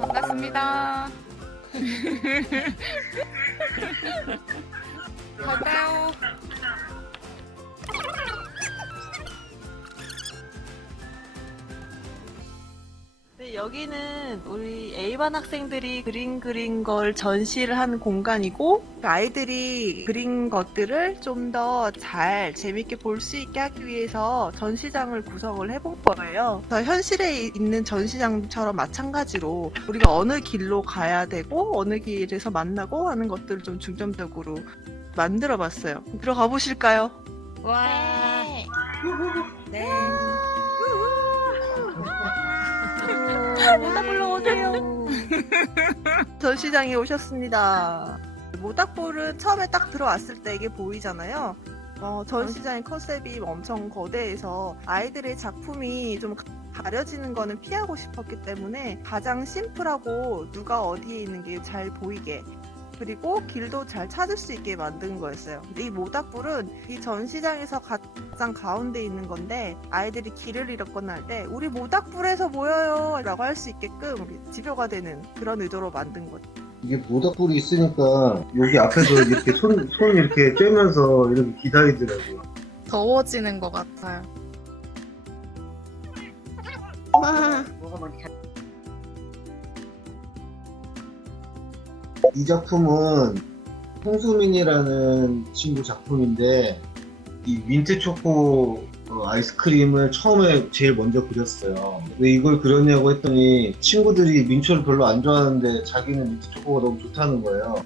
반갑습니다. 갈까요? 네, 여기는 우리 A반 학생들이 그린 걸 전시를 한 공간이고, 아이들이 그린 것들을 좀 더 잘 재밌게 볼 수 있게 하기 위해서 전시장을 구성을 해본 거예요. 그래서 현실에 있는 전시장처럼 마찬가지로 우리가 어느 길로 가야 되고 어느 길에서 만나고 하는 것들을 좀 중점적으로 만들어 봤어요. 들어가 보실까요? 와. 네. 모닥불로 오세요. 전시장에 오셨습니다. 모닥불은 처음에 딱 들어왔을 때 이게 보이잖아요. 전시장의 컨셉이 엄청 거대해서 아이들의 작품이 좀 가려지는 거는 피하고 싶었기 때문에 가장 심플하고 누가 어디에 있는 게 잘 보이게, 그리고 길도 잘 찾을 수 있게 만든 거였어요. 근데 이 모닥불은 이 전시장에서 가장 가운데 있는 건데, 아이들이 길을 잃었거나 할 때 우리 모닥불에서 모여요 라고 할 수 있게끔 우리 지표가 되는 그런 의도로 만든 거죠. 이게 모닥불이 있으니까 여기 앞에서 이렇게 손 이렇게 쬐면서 이렇게 기다리더라고요. 더워지는 것 같아요. 이 작품은 홍수민이라는 친구 작품인데, 이 민트 초코 아이스크림을 처음에 제일 먼저 그렸어요. 왜 이걸 그렸냐고 했더니 친구들이 민초를 별로 안 좋아하는데 자기는 민트 초코가 너무 좋다는 거예요.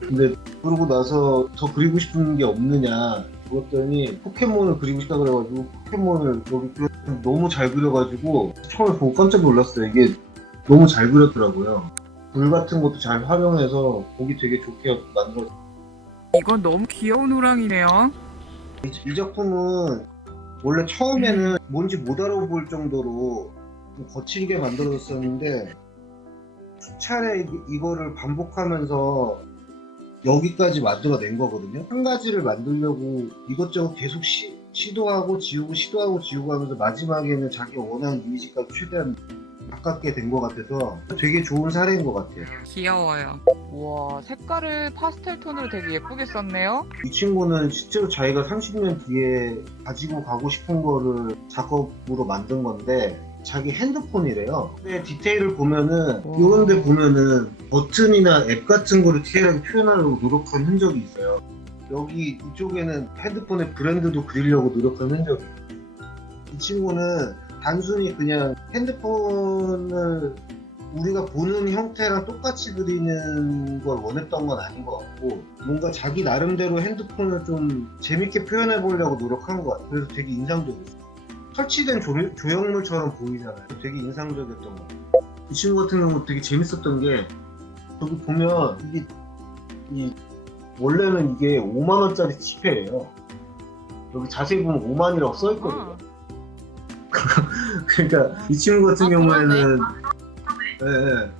근데 그러고 나서 더 그리고 싶은 게 없느냐 그랬더니 포켓몬을 그리고 싶다 그래가지고 포켓몬을 여기 너무 잘 그려가지고 처음에 보고 깜짝 놀랐어요. 이게 너무 잘 그렸더라고요. 불 같은 것도 잘 활용해서 보기 되게 좋게 만들었어요. 이건 너무 귀여운 호랑이네요. 이 작품은 원래 처음에는 뭔지 못 알아볼 정도로 좀 거칠게 만들어졌었는데, 수차례 이거를 반복하면서 여기까지 만들어낸 거거든요. 한 가지를 만들려고 이것저것 계속 시도하고 지우고 시도하고 지우고 하면서 마지막에는 자기가 원하는 이미지까지 최대한 가깝게 된 것 같아서 되게 좋은 사례인 것 같아요. 귀여워요. 우와, 색깔을 파스텔 톤으로 되게 예쁘게 썼네요. 이 친구는 실제로 자기가 30년 뒤에 가지고 가고 싶은 거를 작업으로 만든 건데, 자기 핸드폰이래요. 근데 디테일을 보면은 이런 데 보면은 버튼이나 앱 같은 거를 디테일하게 표현하려고 노력한 흔적이 있어요. 여기 이쪽에는 핸드폰의 브랜드도 그리려고 노력한 흔적이 있어요. 이 친구는 단순히 그냥 핸드폰을 우리가 보는 형태랑 똑같이 그리는 걸 원했던 건 아닌 것 같고, 뭔가 자기 나름대로 핸드폰을 좀 재밌게 표현해 보려고 노력한 것 같아요. 그래서 되게 인상적이었어요. 설치된 조형물처럼 보이잖아요. 되게 인상적이었던 것 같아요. 이 친구 같은 경우 되게 재밌었던 게, 여기 보면 원래는 이게 5만원짜리 지폐예요. 여기 자세히 보면 5만이라고 써있거든요. 그러니까 이 친구 같은 경우에는 예.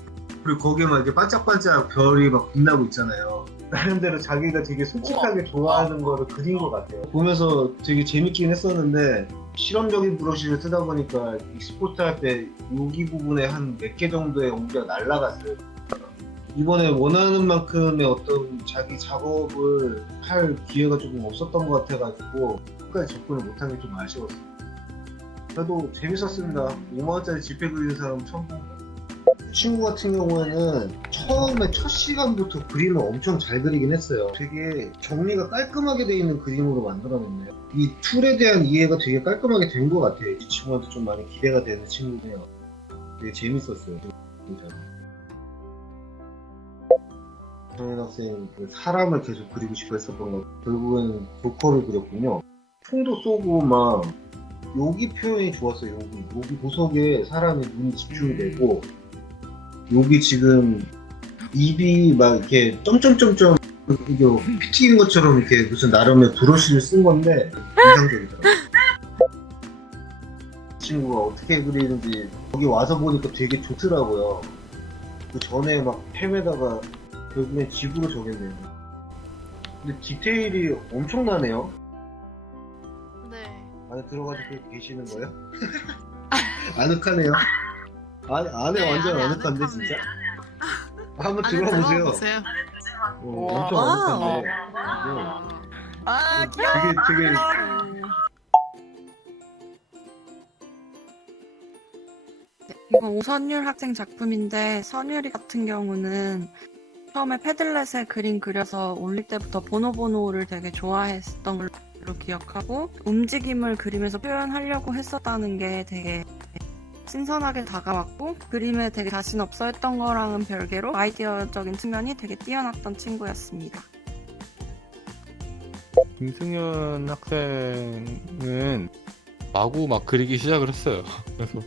그리고 거기에 막 이렇게 반짝반짝 별이 막 빛나고 있잖아요. 나름대로 자기가 되게 솔직하게 좋아하는 거를 그린 것 같아요. 보면서 되게 재밌긴 했었는데, 실험적인 브러쉬를 쓰다 보니까 익스포트 할 때 여기 부분에 한 몇 개 정도의 옹기가 날라갔어요. 이번에 원하는 만큼의 어떤 자기 작업을 할 기회가 조금 없었던 것 같아가지고 끝까지 접근을 못한 게 좀 아쉬웠어요. 그래도 재밌었습니다. 5만원짜리 지폐 그리는 사람 처음 본 거예요. 친구 같은 경우에는 처음에 첫 시간부터 그림을 엄청 잘 그리긴 했어요. 되게 정리가 깔끔하게 돼 있는 그림으로 만들어냈네요. 이 툴에 대한 이해가 되게 깔끔하게 된 것 같아요. 이 친구한테 좀 많이 기대가 되는 친구네요. 되게 재밌었어요. 정현 학생 사람을 계속 그리고 싶어 했었던 거, 결국은 조커를 그렸군요. 총도 쏘고 막 여기 표현이 좋았어요. 여기 보석에 사람의 눈이 집중이 되고, 여기 지금 입이 막 이렇게 점점점점 이게 피 튀긴 것처럼 이렇게 무슨 나름의 브러쉬를 쓴 건데 인상적이더라고요. 이 친구가 어떻게 그리는지 여기 와서 보니까 되게 좋더라고요. 그 전에 막 펜에다가 결국엔 집으로 적였네요. 근데 디테일이 엄청나네요. 네. 안에 들어가서 계시는 거예요? 아늑하네요. 안에 네, 완전 안에 아늑한데 아늑합니다. 진짜. 한번 안에 들어보세요. 들어보세요. 엄청 아늑한데. 아, 되게 이건 오선율 학생 작품인데 선율이 같은 경우는 처음에 패들렛에 그림 그려서 올릴 때부터 보노보노를 되게 좋아했던 걸로 기억하고 움직임을 그림에서 표현하려고 했었다는 게 되게 신선하게 다가왔고 그림에 되게 자신 없어 했던 거랑은 별개로 아이디어적인 측면이 되게 뛰어났던 친구였습니다. 김승현 학생은 마구 막 그리기 시작을 했어요. 그래서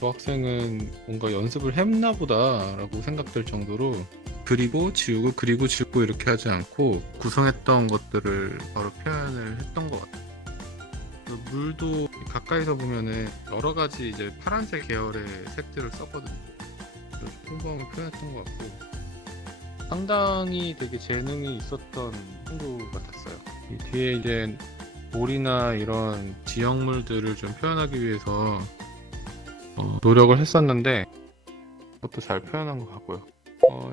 저 학생은 뭔가 연습을 했나 보다라고 생각될 정도로 그리고 지우고 그리고 지우고 이렇게 하지 않고 구성했던 것들을 바로 표현을 했던 것 같아요. 물도 가까이서 보면은 여러 가지 이제 파란색 계열의 색들을 썼거든요. 그래서 풍부하게 표현했던 것 같고 상당히 되게 재능이 있었던 친구 같았어요. 이 뒤에 이제 몰이나 이런 지역물들을 좀 표현하기 위해서 노력을 했었는데 그것도 잘 표현한 것 같고요.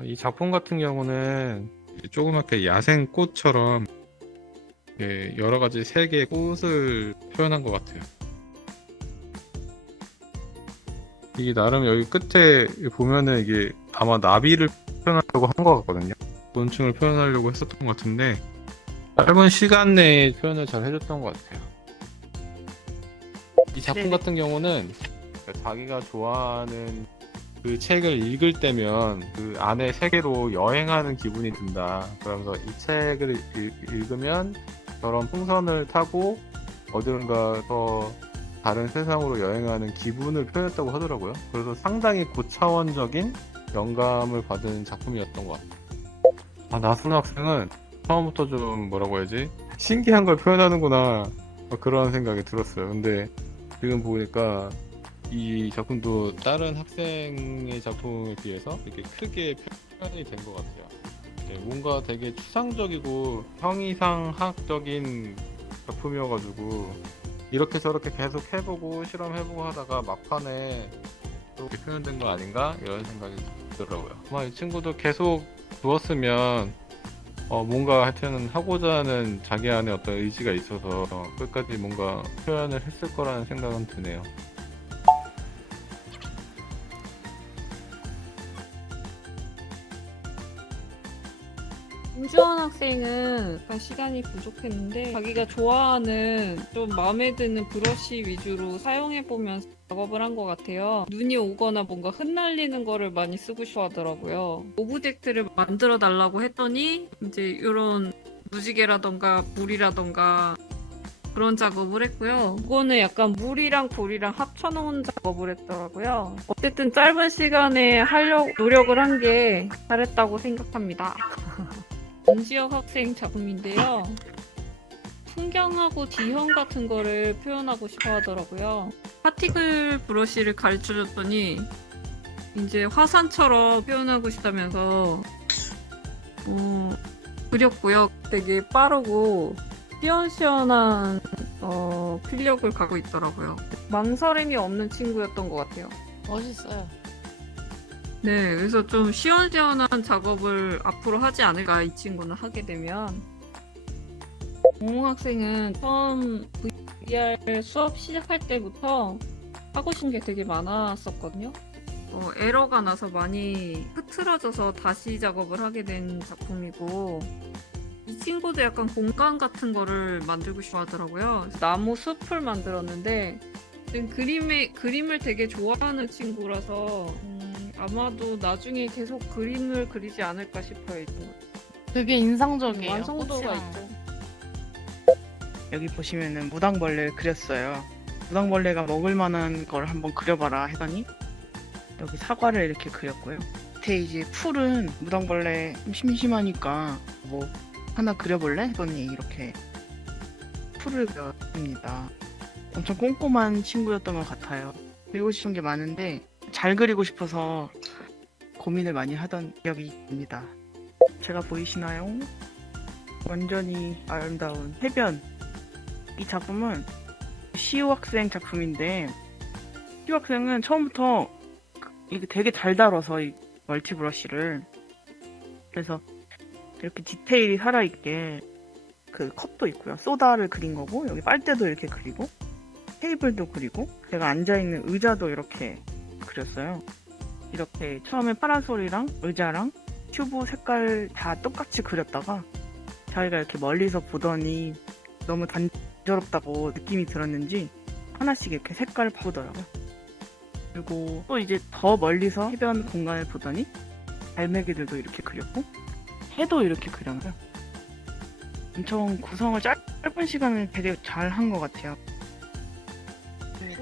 이 작품 같은 경우는 조그맣게 야생 꽃처럼 여러 가지 색의 꽃을 표현한 것 같아요. 이게 나름 여기 끝에 보면은 이게 아마 나비를 표현하려고 한 것 같거든요. 곤충을 표현하려고 했었던 것 같은데 짧은 시간 내에 표현을 잘 해줬던 것 같아요. 이 작품 네네. 같은 경우는 자기가 좋아하는 그 책을 읽을 때면 그 안에 세계로 여행하는 기분이 든다. 그러면서 이 책을 읽으면 저런 풍선을 타고 어디론가 더 다른 세상으로 여행하는 기분을 표현했다고 하더라고요. 그래서 상당히 고차원적인 영감을 받은 작품이었던 것 같아요. 나순 학생은 처음부터 좀 뭐라고 해야지? 신기한 걸 표현하는구나 그런 생각이 들었어요. 근데 지금 보니까 이 작품도 다른 학생의 작품에 비해서 이렇게 크게 표현이 된 것 같아요. 뭔가 되게 추상적이고 형이상학적인 작품이어가지고 이렇게 저렇게 계속 해보고 실험해보고 하다가 막판에 이렇게 표현된 거 아닌가 이런 생각이 들더라고요. 아마 이 친구도 계속 두었으면 뭔가 하여튼 하고자 하는 자기 안에 어떤 의지가 있어서 끝까지 뭔가 표현을 했을 거라는 생각은 드네요. 김주원 학생은 약간 시간이 부족했는데 자기가 좋아하는 좀 마음에 드는 브러쉬 위주로 사용해보면서 작업을 한 것 같아요. 눈이 오거나 뭔가 흩날리는 거를 많이 쓰고 싶어 하더라고요. 오브젝트를 만들어 달라고 했더니 이제 이런 무지개라던가 물이라던가 그런 작업을 했고요. 이거는 약간 물이랑 불이랑 합쳐놓은 작업을 했더라고요. 어쨌든 짧은 시간에 하려고 노력을 한 게 잘했다고 생각합니다. 김지혁 학생 작품인데요. 풍경하고 지형 같은 거를 표현하고 싶어 하더라고요. 파티클 브러쉬를 가르쳐줬더니 이제 화산처럼 표현하고 싶다면서 그렸고요. 되게 빠르고 시원시원한 필력을 갖고 있더라고요. 망설임이 없는 친구였던 것 같아요. 멋있어요. 네, 그래서 좀 시원시원한 작업을 앞으로 하지 않을까, 이 친구는 하게 되면. 공홍 학생은 처음 VR 수업 시작할 때부터 하고 싶은 게 되게 많았었거든요. 에러가 나서 많이 흐트러져서 다시 작업을 하게 된 작품이고, 이 친구도 약간 공간 같은 거를 만들고 싶어 하더라고요. 나무 숲을 만들었는데, 그림을 되게 좋아하는 친구라서 아마도 나중에 계속 그림을 그리지 않을까 싶어요. 이 친구. 되게 인상적이에요. 완성도가 꽃이랑. 있죠. 여기 보시면은 무당벌레를 그렸어요. 무당벌레가 먹을 만한 걸 한번 그려봐라 해더니 여기 사과를 이렇게 그렸고요. 밑에 이제 풀은 무당벌레 좀 심심하니까 뭐 하나 그려볼래? 했더니 이렇게 풀을 그렸습니다. 엄청 꼼꼼한 친구였던 것 같아요. 그리고 싶은 게 많은데 잘 그리고 싶어서 고민을 많이 하던 기억이 있습니다. 제가 보이시나요? 완전히 아름다운 해변. 이 작품은 시우 학생 작품인데 학생은 처음부터 이게 되게 잘 다뤄서 이 멀티 브러쉬를 그래서 이렇게 디테일이 살아있게 그 컵도 있고요. 소다를 그린 거고 여기 빨대도 이렇게 그리고 테이블도 그리고 제가 앉아있는 의자도 이렇게 그렸어요. 이렇게 처음에 파라솔이랑 의자랑 튜브 색깔 다 똑같이 그렸다가 자기가 이렇게 멀리서 보더니 너무 단조롭다고 느낌이 들었는지 하나씩 이렇게 색깔을 바꾸더라고요. 그리고 또 이제 더 멀리서 해변 공간을 보더니 갈매기들도 이렇게 그렸고 해도 이렇게 그려요. 엄청 구성을 짧은 시간에 되게 잘 한 것 같아요.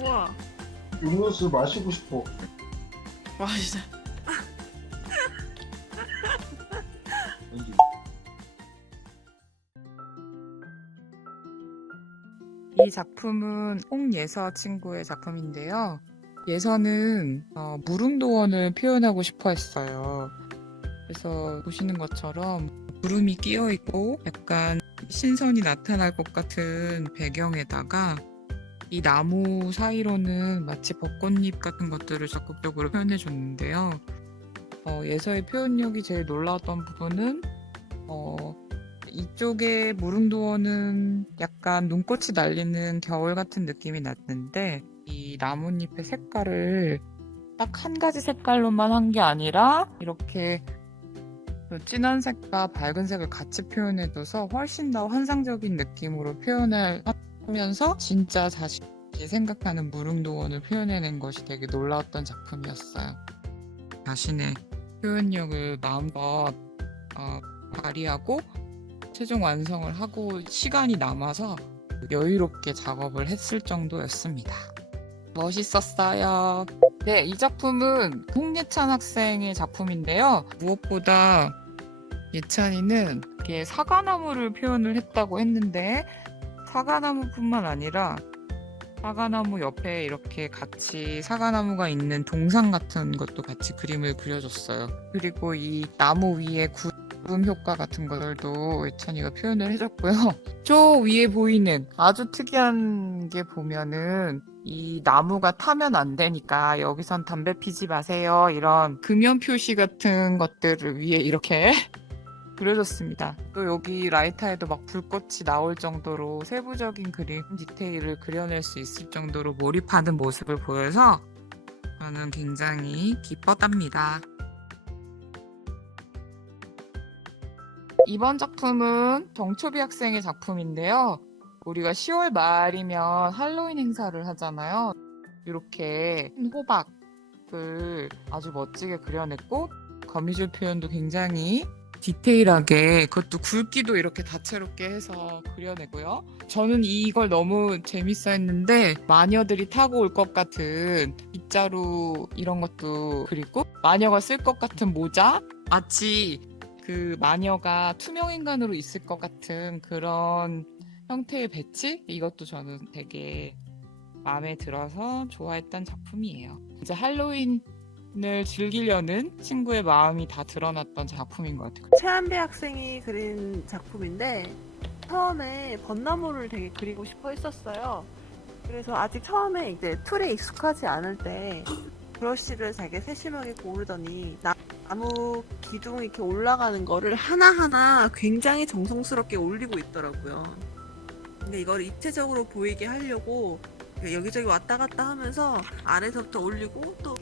우와. 음료수 마시고 싶어. 와 진짜. 왠지. 이 작품은 홍예서 친구의 작품인데요. 예서는 무릉도원을 표현하고 싶어 했어요. 그래서 보시는 것처럼 구름이 끼어 있고 약간 신선이 나타날 것 같은 배경에다가 이 나무 사이로는 마치 벚꽃잎 같은 것들을 적극적으로 표현해 줬는데요. 예서의 표현력이 제일 놀라웠던 부분은 이쪽에 무릉도원은 약간 눈꽃이 날리는 겨울 같은 느낌이 났는데 이 나뭇잎의 색깔을 딱 한 가지 색깔로만 한 게 아니라 이렇게 그 진한 색과 밝은 색을 같이 표현해줘서 훨씬 더 환상적인 느낌으로 표현을 하면서 진짜 자신이 생각하는 무릉도원을 표현해낸 것이 되게 놀라웠던 작품이었어요. 자신의 표현력을 마음껏 발휘하고 최종 완성을 하고 시간이 남아서 여유롭게 작업을 했을 정도였습니다. 멋있었어요. 네, 이 작품은 홍예찬 학생의 작품인데요. 무엇보다 예찬이는 이렇게 사과나무를 표현을 했다고 했는데 사과나무뿐만 아니라 사과나무 옆에 이렇게 같이 사과나무가 있는 동상 같은 것도 같이 그림을 그려줬어요. 그리고 이 나무 위에 구름 효과 같은 것들도 예찬이가 표현을 해줬고요. 저 위에 보이는 아주 특이한 게 보면은 이 나무가 타면 안 되니까 여기선 담배 피지 마세요. 이런 금연 표시 같은 것들을 위에 이렇게 그려줬습니다. 또 여기 라이터에도 막 불꽃이 나올 정도로 세부적인 그림 디테일을 그려낼 수 있을 정도로 몰입하는 모습을 보여서 저는 굉장히 기뻤답니다. 이번 작품은 정초비 학생의 작품인데요. 우리가 10월 말이면 할로윈 행사를 하잖아요. 이렇게 호박을 아주 멋지게 그려냈고 거미줄 표현도 굉장히 디테일하게 그것도 굵기도 이렇게 다채롭게 해서 그려내고요. 저는 이걸 너무 재밌어 했는데 마녀들이 타고 올 것 같은 빗자루 이런 것도 그리고 마녀가 쓸 것 같은 모자 마치 그 마녀가 투명인간으로 있을 것 같은 그런 형태의 배치? 이것도 저는 되게 마음에 들어서 좋아했던 작품이에요. 이제 할로윈을 즐기려는 친구의 마음이 다 드러났던 작품인 것 같아요. 최한배 학생이 그린 작품인데 처음에 벚나무를 되게 그리고 싶어 했었어요. 그래서 아직 처음에 이제 툴에 익숙하지 않을 때 브러쉬를 되게 세심하게 고르더니 나무 기둥이 이렇게 올라가는 거를 하나하나 굉장히 정성스럽게 올리고 있더라고요. 근데 이걸 입체적으로 보이게 하려고 여기저기 왔다 갔다 하면서 아래서부터 올리고 또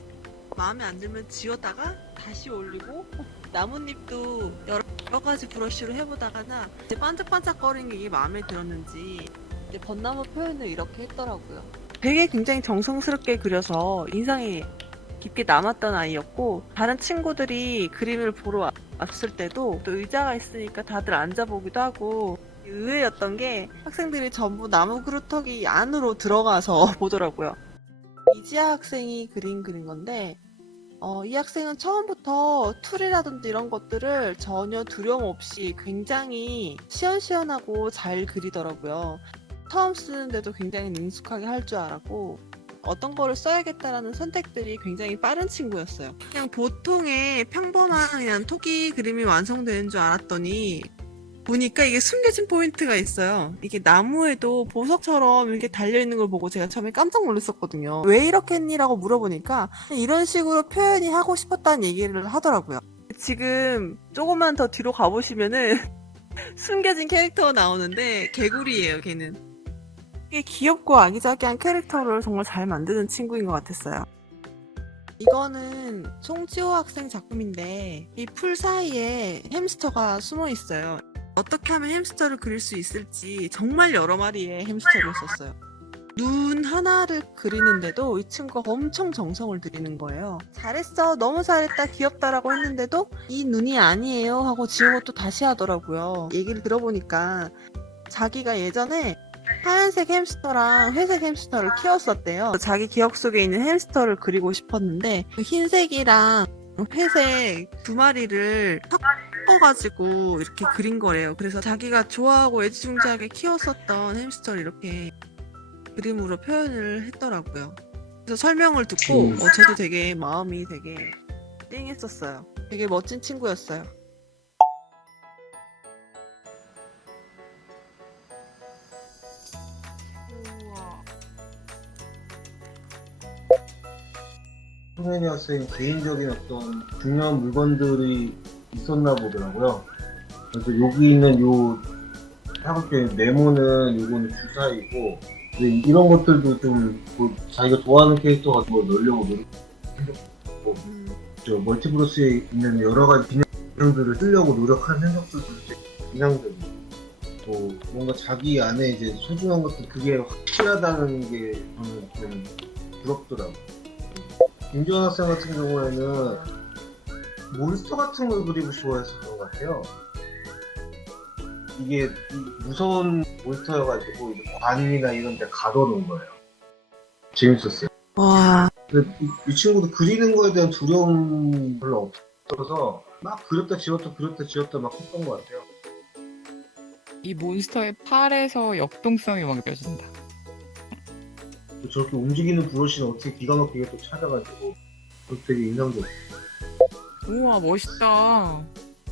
마음에 안 들면 지웠다가 다시 올리고 나뭇잎도 여러 가지 브러쉬로 해보다가나 이제 반짝반짝거리는 게 이게 마음에 들었는지 이제 벚나무 표현을 이렇게 했더라고요. 되게 굉장히 정성스럽게 그려서 인상이 깊게 남았던 아이였고 다른 친구들이 그림을 보러 왔을 때도 또 의자가 있으니까 다들 앉아보기도 하고 의외였던 게 학생들이 전부 나무 그루터기 안으로 들어가서 보더라고요. 이지아 학생이 그린 건데 이 학생은 처음부터 툴이라든지 이런 것들을 전혀 두려움 없이 굉장히 시원시원하고 잘 그리더라고요. 처음 쓰는데도 굉장히 능숙하게 할 줄 알았고 어떤 거를 써야겠다라는 선택들이 굉장히 빠른 친구였어요. 그냥 보통의 평범한 그냥 토기 그림이 완성되는 줄 알았더니 보니까 이게 숨겨진 포인트가 있어요. 이게 나무에도 보석처럼 이렇게 달려있는 걸 보고 제가 처음에 깜짝 놀랐었거든요. 왜 이렇게 했니라고 물어보니까 이런 식으로 표현이 하고 싶었다는 얘기를 하더라고요. 지금 조금만 더 뒤로 가보시면은 숨겨진 캐릭터가 나오는데 개구리예요, 걔는. 되게 귀엽고 아기자기한 캐릭터를 정말 잘 만드는 친구인 것 같았어요. 이거는 송지호 학생 작품인데 이 풀 사이에 햄스터가 숨어 있어요. 어떻게 하면 햄스터를 그릴 수 있을지 정말 여러 마리의 햄스터를 썼어요. 눈 하나를 그리는데도 이 친구가 엄청 정성을 들이는 거예요. 잘했어, 너무 잘했다, 귀엽다라고 했는데도 이 눈이 아니에요 하고 지우고 또 다시 하더라고요. 얘기를 들어보니까 자기가 예전에 하얀색 햄스터랑 회색 햄스터를 키웠었대요. 자기 기억 속에 있는 햄스터를 그리고 싶었는데 그 흰색이랑 회색 두 마리를 섞어가지고 이렇게 그린 거래요. 그래서 자기가 좋아하고 애지중지하게 키웠었던 햄스터를 이렇게 그림으로 표현을 했더라고요. 그래서 설명을 듣고 저도 되게 마음이 되게 띵했었어요. 되게 멋진 친구였어요. 송혜니 학생 개인적인 어떤 중요한 물건들이 있었나 보더라고요. 그래서 여기 있는 요 사각형의 네모는 요거는 주사이고, 근데 이런 것들도 좀뭐 자기가 좋아하는 캐릭터 같은 걸 넣으려고 노력했고, 저 멀티브러스에 있는 여러 가지 기능들을 쓰려고 노력한 생각들도 되게 인상적이고, 또 뭔가 자기 안에 이제 소중한 것들 그게 확실하다는 게 저는 좀 부럽더라고요. 김지원 학생 같은 경우에는 몬스터 같은 걸 그리고 좋아했었던 것 같아요. 이게 무서운 몬스터여가지고 이제 관이나 이런 데 가둬놓은 거예요. 재밌었어요. 와, 근데 이 친구도 그리는 거에 대한 두려움 별로 없어서 막 그렸다 지웠다 그렸다 지웠다 막 했던 것 같아요. 이 몬스터의 팔에서 역동성이 막 느껴진다. 저렇게 움직이는 브러쉬는 어떻게 기가 막히게 또 찾아가지고 그것도 되게 인상적이에요. 우와, 멋있다.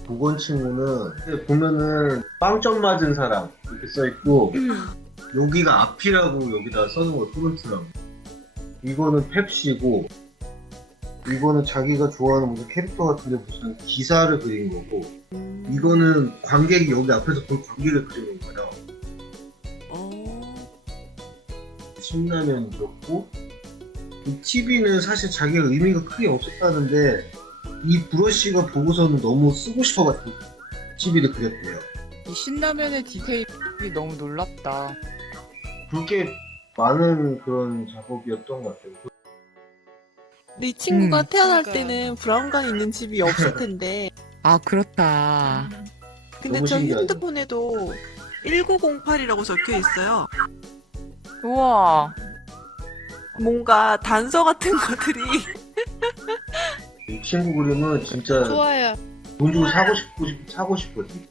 보건 친구는 보면은 빵점 맞은 사람 이렇게 써있고 여기가 앞이라고 여기다 써놓은 거 프론트라고. 이거는 펩시고 이거는 자기가 좋아하는 무슨 캐릭터 같은데 무슨 기사를 그린 거고 이거는 관객이 여기 앞에서 본 관객을 그리는 거예요. 신라면이었고 이 TV는 사실 자기가 의미가 크게 없었다는데 이 브러쉬가 보고서는 너무 쓰고 싶어가지고 TV를 그렸대요. 이 신라면의 디테일이 너무 놀랍다. 그렇게 많은 그런 작업이었던 것 같아요. 근데 이 친구가 태어날 그러니까. 때는 브라운관이 있는 집이 없을 텐데 아, 그렇다. 근데 너무 저 신기하죠? 핸드폰에도 1908이라고 적혀 있어요. 우와. 뭔가 단서 같은 것들이 이 친구 그림은 진짜 좋아요. 돈 주고 사고 싶거든.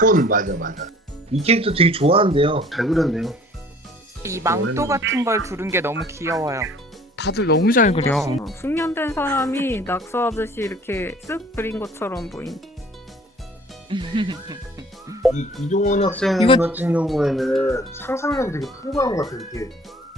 콘 맞아. 이 캐릭터 되게 좋아한대요. 잘 그렸네요. 이 망토 같은 걸 두른 게 너무 귀여워요. 다들 너무 잘 그려. 숙련된 사람이 낙서하듯이 이렇게 쓱 그린 것처럼 보인. 이동원 학생 이거- 같은 경우에는 상상력이 되게 풍부한 것 같아요. 이렇게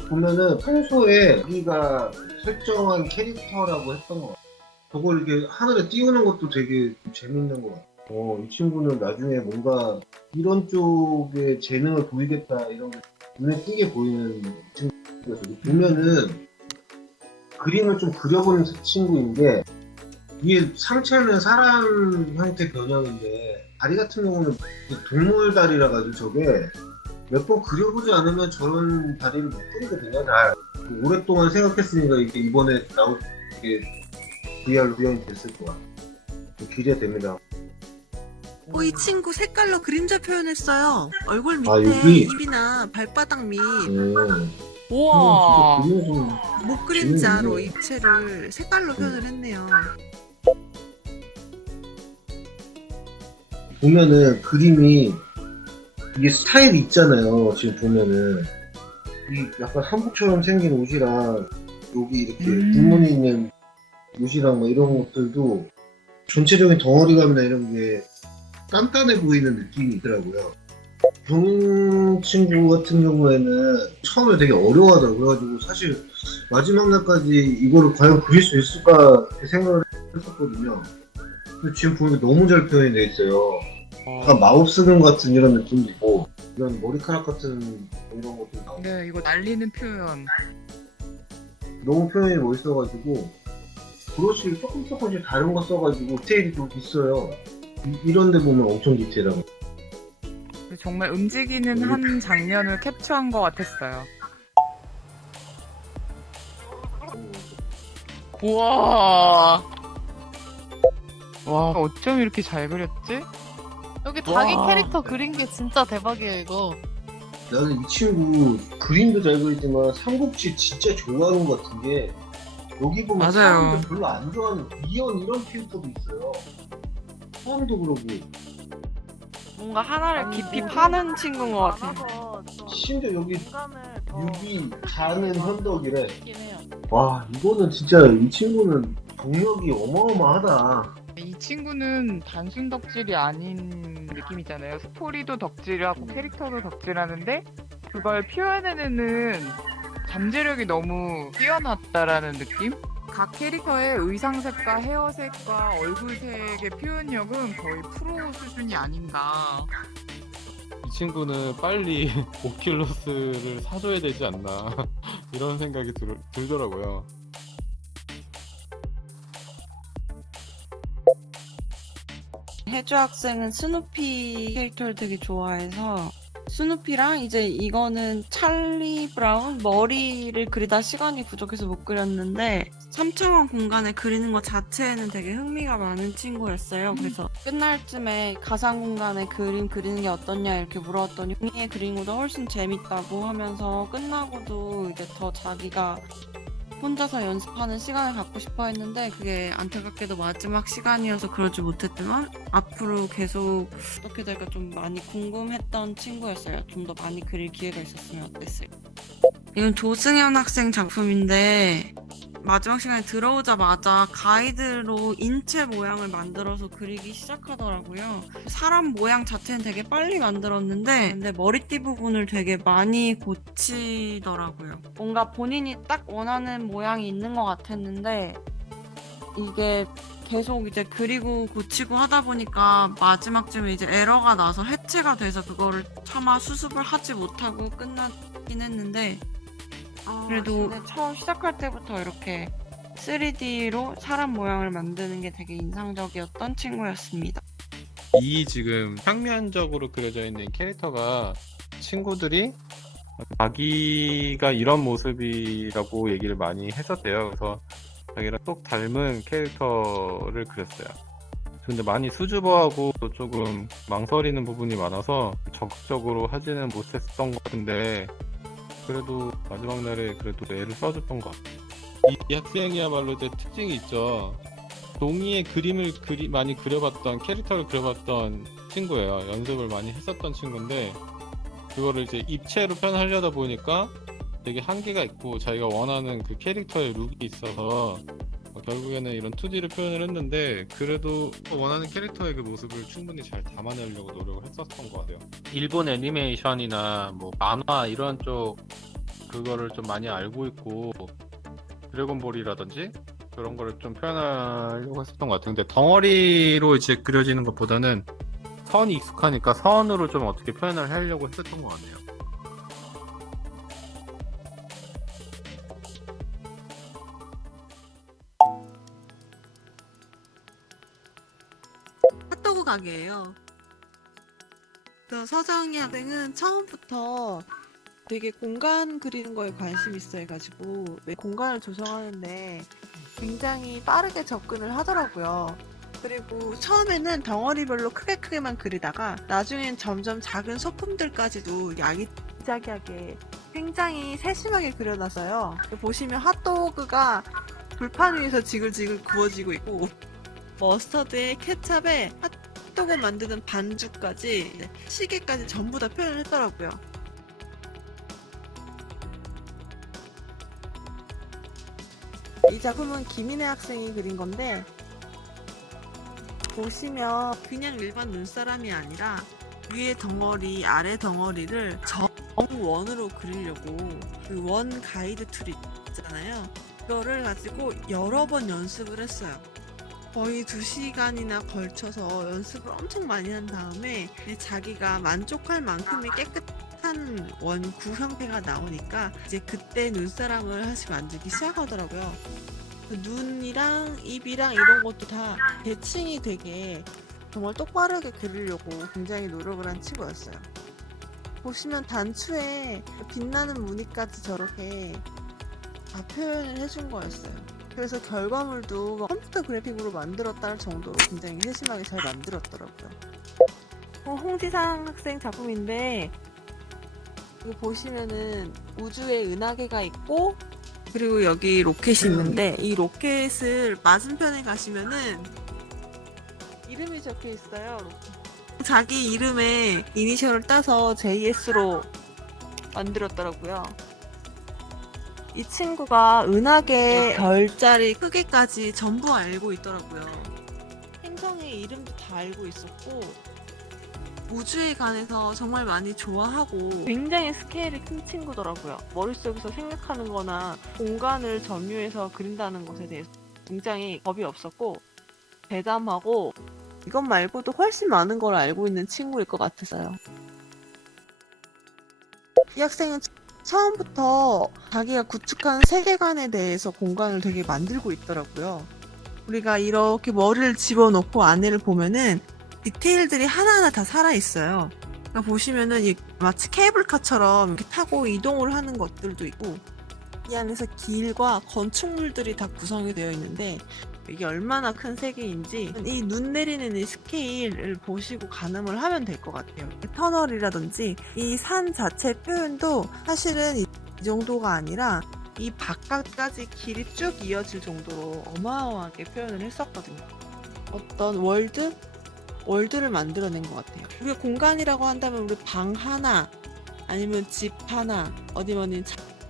보면은 평소에 자기가 설정한 캐릭터라고 했던 것 같아요. 저걸 이렇게 하늘에 띄우는 것도 되게 재밌는 것 같아요. 이 친구는 나중에 뭔가 이런 쪽에 재능을 보이겠다 이런 게 눈에 띄게 보이는 친구여서 보면은 그림을 좀 그려보는 친구인 게 이게 상체는 사람 형태 변형인데 다리 같은 경우는 동물 다리라 가지고 저게 몇 번 그려보지 않으면 저런 다리를 못 그리거든요. 잘 오랫동안 생각했으니까 이게 이번에 나올 게 VR로 구현이 됐을 거야. 기대됩니다. 이 친구 색깔로 그림자 표현했어요. 얼굴 밑에 아, 여기? 입이나 발바닥 밑 우와. 그림이 좀 목 그림자로 재밌네. 입체를 색깔로 표현을 했네요. 보면은 그림이 이게 스타일이 있잖아요. 지금 보면은 이 약간 한복처럼 생긴 옷이랑 여기 이렇게 굴무늬 있는 옷이랑 뭐 이런 것들도 전체적인 덩어리감이나 이런 게 단단해 보이는 느낌이 있더라고요. 정 친구 같은 경우에는 처음에 되게 어려워하더라고요. 그래가지고 사실 마지막 날까지 이거를 과연 그릴 수 있을까 생각을 했었거든요. 근데 지금 보니까 너무 잘 표현이 돼 있어요. 약간 마법스금 같은 이런 느낌도 있고 이런 머리카락 같은 이런 것도 나오고 네, 이거 날리는 표현. 너무 표현이 멋있어가지고 브러쉬를 조금씩 다른 거 써가지고 디테일이 좀 있어요. 이런 데 보면 엄청 디테일하고 정말 움직이는 한 장면을 캡처한 것 같았어요. 우와. 와, 어쩜 이렇게 잘 그렸지? 여기 자기 와. 캐릭터 그린 게 진짜 대박이에요, 이거. 나는 이 친구 그림도 잘 그리지만 삼국지 진짜 좋아하는 것 같은 게 여기 보면 맞아요. 사람들 별로 안 좋아하는 이연 이런 캐릭터도 있어요. 사람도 그러고 뭔가 하나를 깊이 파는 친구인 것 같아요. 심지어 여기 유비 자는 현덕이래. 있긴 해요. 와 이거는 진짜 이 친구는 동력이 어마어마하다. 이 친구는 단순 덕질이 아닌 느낌이잖아요. 스토리도 덕질하고 캐릭터도 덕질하는데 그걸 표현해내는 잠재력이 너무 뛰어났다라는 느낌? 각 캐릭터의 의상색과 헤어색과 얼굴색의 표현력은 거의 프로 수준이 아닌가. 이 친구는 빨리 오큘러스를 사줘야 되지 않나 이런 생각이 들더라고요. 혜주 학생은 스누피 캐릭터를 되게 좋아해서 스누피랑 이제 이거는 찰리 브라운 머리를 그리다 시간이 부족해서 못 그렸는데 3차원 공간에 그리는 것 자체에는 되게 흥미가 많은 친구였어요. 그래서 끝날 쯤에 가상 공간에 그림 그리는 게 어떻냐 이렇게 물어봤더니 종이에 그리는 것보다 훨씬 재밌다고 하면서 끝나고도 이제 더 자기가 혼자서 연습하는 시간을 갖고 싶어 했는데 그게 안타깝게도 마지막 시간이어서 그러지 못했지만 앞으로 계속 어떻게 될까 좀 많이 궁금했던 친구였어요. 좀 더 많이 그릴 기회가 있었으면 어땠을까. 이건 조승현 학생 작품인데 마지막 시간에 들어오자마자 가이드로 인체 모양을 만들어서 그리기 시작하더라고요. 사람 모양 자체는 되게 빨리 만들었는데 근데 머리띠 부분을 되게 많이 고치더라고요. 뭔가 본인이 딱 원하는 모양이 있는 것 같았는데 이게 계속 이제 그리고 고치고 하다 보니까 마지막쯤에 이제 에러가 나서 해체가 돼서 그거를 차마 수습을 하지 못하고 끝나긴 했는데 그래도 처음 시작할 때부터 이렇게 3D로 사람 모양을 만드는 게 되게 인상적이었던 친구였습니다. 이 지금 평면적으로 그려져 있는 캐릭터가 친구들이 자기가 이런 모습이라고 얘기를 많이 했었대요. 그래서 자기랑 똑 닮은 캐릭터를 그렸어요. 근데 많이 수줍어하고 조금 망설이는 부분이 많아서 적극적으로 하지는 못했던 것 같은데 그래도 마지막 날에 그래도 애를 써줬던 것 같아요. 이 학생이야말로 이제 특징이 있죠. 종이에 그림을 많이 그려봤던 캐릭터를 그려봤던 친구예요. 연습을 많이 했었던 친구인데 그거를 이제 입체로 표현하려다 보니까 되게 한계가 있고 자기가 원하는 그 캐릭터의 룩이 있어서 결국에는 이런 2D를 표현을 했는데 그래도 원하는 캐릭터의 그 모습을 충분히 잘 담아내려고 노력을 했었던 것 같아요. 일본 애니메이션이나 뭐 만화 이런 쪽 그거를 좀 많이 알고 있고 드래곤볼이라든지 그런 거를 좀 표현하려고 했었던 것 같아요. 근데 덩어리로 이제 그려지는 것보다는 선이 익숙하니까 선으로 좀 어떻게 표현을 하려고 했었던 것 같네요. 핫도그 가게예요. 서정희 학생은 처음부터 되게 공간 그리는 거에 관심이 있어 해가지고 공간을 조성하는데 굉장히 빠르게 접근을 하더라고요. 그리고 처음에는 덩어리별로 크게만 그리다가 나중엔 점점 작은 소품들까지도 야기자기하게 굉장히 세심하게 그려놨어요. 보시면 핫도그가 불판 위에서 지글지글 구워지고 있고 머스터드에 케찹에 핫도그 만드는 반죽까지 시계까지 전부 다 표현을 했더라고요. 이 작품은 김인혜 학생이 그린 건데 보시면 그냥 일반 눈사람이 아니라 위에 덩어리, 아래 덩어리를 정원으로 그리려고 그 원 가이드 툴 있잖아요. 그거를 가지고 여러 번 연습을 했어요. 거의 2시간이나 걸쳐서 연습을 엄청 많이 한 다음에 자기가 만족할 만큼의 깨끗한 원구 형태가 나오니까 이제 그때 눈사람을 하나씩 만들기 시작하더라고요. 눈이랑 입이랑 이런 것도 다 대칭이 되게 정말 똑바르게 그리려고 굉장히 노력을 한 친구였어요. 보시면 단추에 빛나는 무늬까지 저렇게 다 표현을 해준 거였어요. 그래서 결과물도 막 컴퓨터 그래픽으로 만들었다는 정도로 굉장히 세심하게 잘 만들었더라고요. 홍지상 학생 작품인데 이거 보시면은 우주에 은하계가 있고 그리고 여기 로켓이 있는데 이 로켓을 맞은편에 가시면은 이름이 적혀 있어요. 자기 이름에 이니셜을 따서 JS로 만들었더라고요. 이 친구가 은하계 별자리 크기까지 전부 알고 있더라고요. 행성의 이름도 다 알고 있었고 우주에 관해서 정말 많이 좋아하고 굉장히 스케일이 큰 친구더라고요. 머릿속에서 생각하는 거나 공간을 점유해서 그린다는 것에 대해서 굉장히 겁이 없었고 대담하고 이것 말고도 훨씬 많은 걸 알고 있는 친구일 것 같았어요. 이 학생은 처음부터 자기가 구축한 세계관에 대해서 공간을 되게 만들고 있더라고요. 우리가 이렇게 머리를 집어넣고 안에를 보면은 디테일들이 하나하나 다 살아있어요. 그러니까 보시면은 마치 케이블카처럼 이렇게 타고 이동을 하는 것들도 있고 이 안에서 길과 건축물들이 다 구성이 되어 있는데 이게 얼마나 큰 세계인지 이 눈 내리는 이 스케일을 보시고 가늠을 하면 될 것 같아요. 터널이라든지 이 산 자체 표현도 사실은 이 정도가 아니라 이 바깥까지 길이 쭉 이어질 정도로 어마어마하게 표현을 했었거든요. 어떤 월드를 만들어낸 것 같아요. 우리가 공간이라고 한다면 우리 방 하나 아니면 집 하나 어디면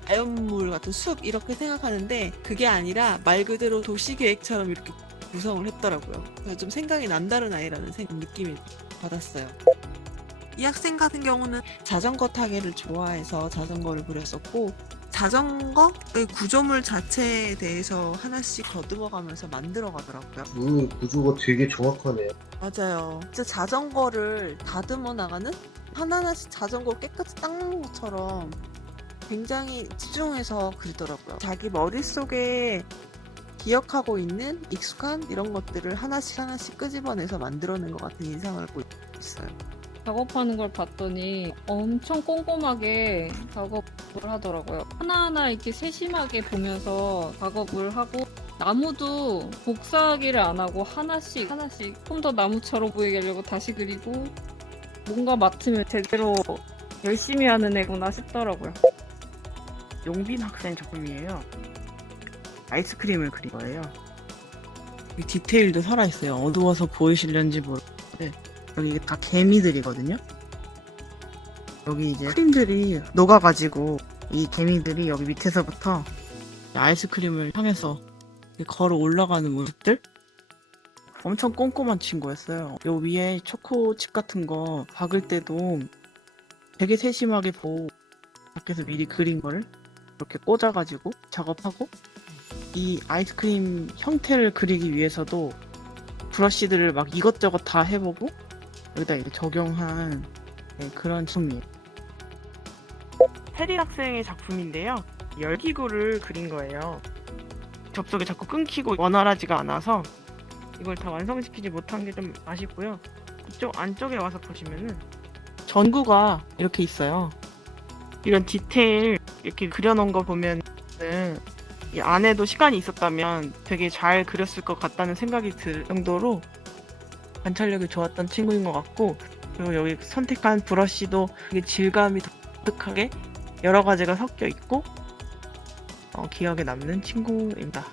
자연물 같은 숲 이렇게 생각하는데 그게 아니라 말 그대로 도시계획처럼 이렇게 구성을 했더라고요. 그래서 좀 생각이 남다른 아이라는 느낌을 받았어요. 이 학생 같은 경우는 자전거 타기를 좋아해서 자전거를 그렸었고 자전거의 구조물 자체에 대해서 하나씩 더듬어가면서 만들어가더라고요. 구조가 되게 정확하네요. 맞아요. 진짜 자전거를 다듬어 나가는 하나하나씩 자전거 깨끗이 닦는 것처럼 굉장히 집중해서 그리더라고요. 자기 머릿속에 기억하고 있는 익숙한 이런 것들을 하나씩 끄집어내서 만들어낸 것 같은 인상을 갖고 있어요. 작업하는 걸 봤더니 엄청 꼼꼼하게 작업을 하더라고요. 하나하나 이렇게 세심하게 보면서 작업을 하고 나무도 복사하기를 안 하고 하나씩 좀 더 나무처럼 보이게 하려고 다시 그리고 뭔가 맡으면 제대로 열심히 하는 애구나 싶더라고요. 용빈 학생 작품이에요. 아이스크림을 그린 거예요. 이 디테일도 살아있어요. 어두워서 보이실런지 모르겠는데 여기 다 개미들이거든요. 여기 이제 크림들이 녹아가지고 이 개미들이 여기 밑에서부터 아이스크림을 향해서 걸어 올라가는 모습들? 엄청 꼼꼼한 친구였어요. 요 위에 초코칩 같은 거 박을 때도 되게 세심하게 보고 밖에서 미리 그린 거를 이렇게 꽂아가지고 작업하고 이 아이스크림 형태를 그리기 위해서도 브러쉬들을 막 이것저것 다 해보고 여기다 이렇게 적용한 그런 작품이에요. 해리 학생의 작품인데요. 열기구를 그린 거예요. 접속이 자꾸 끊기고 원활하지가 않아서 이걸 다 완성시키지 못한 게 좀 아쉽고요. 이쪽 안쪽에 와서 보시면은 전구가 이렇게 있어요. 이런 디테일 이렇게 그려놓은 거 보면은 이 안에도 시간이 있었다면 되게 잘 그렸을 것 같다는 생각이 들 정도로 관찰력이 좋았던 친구인 것 같고 그리고 여기 선택한 브러쉬도 되게 질감이 독특하게 여러 가지가 섞여 있고 기억에 남는 친구입니다.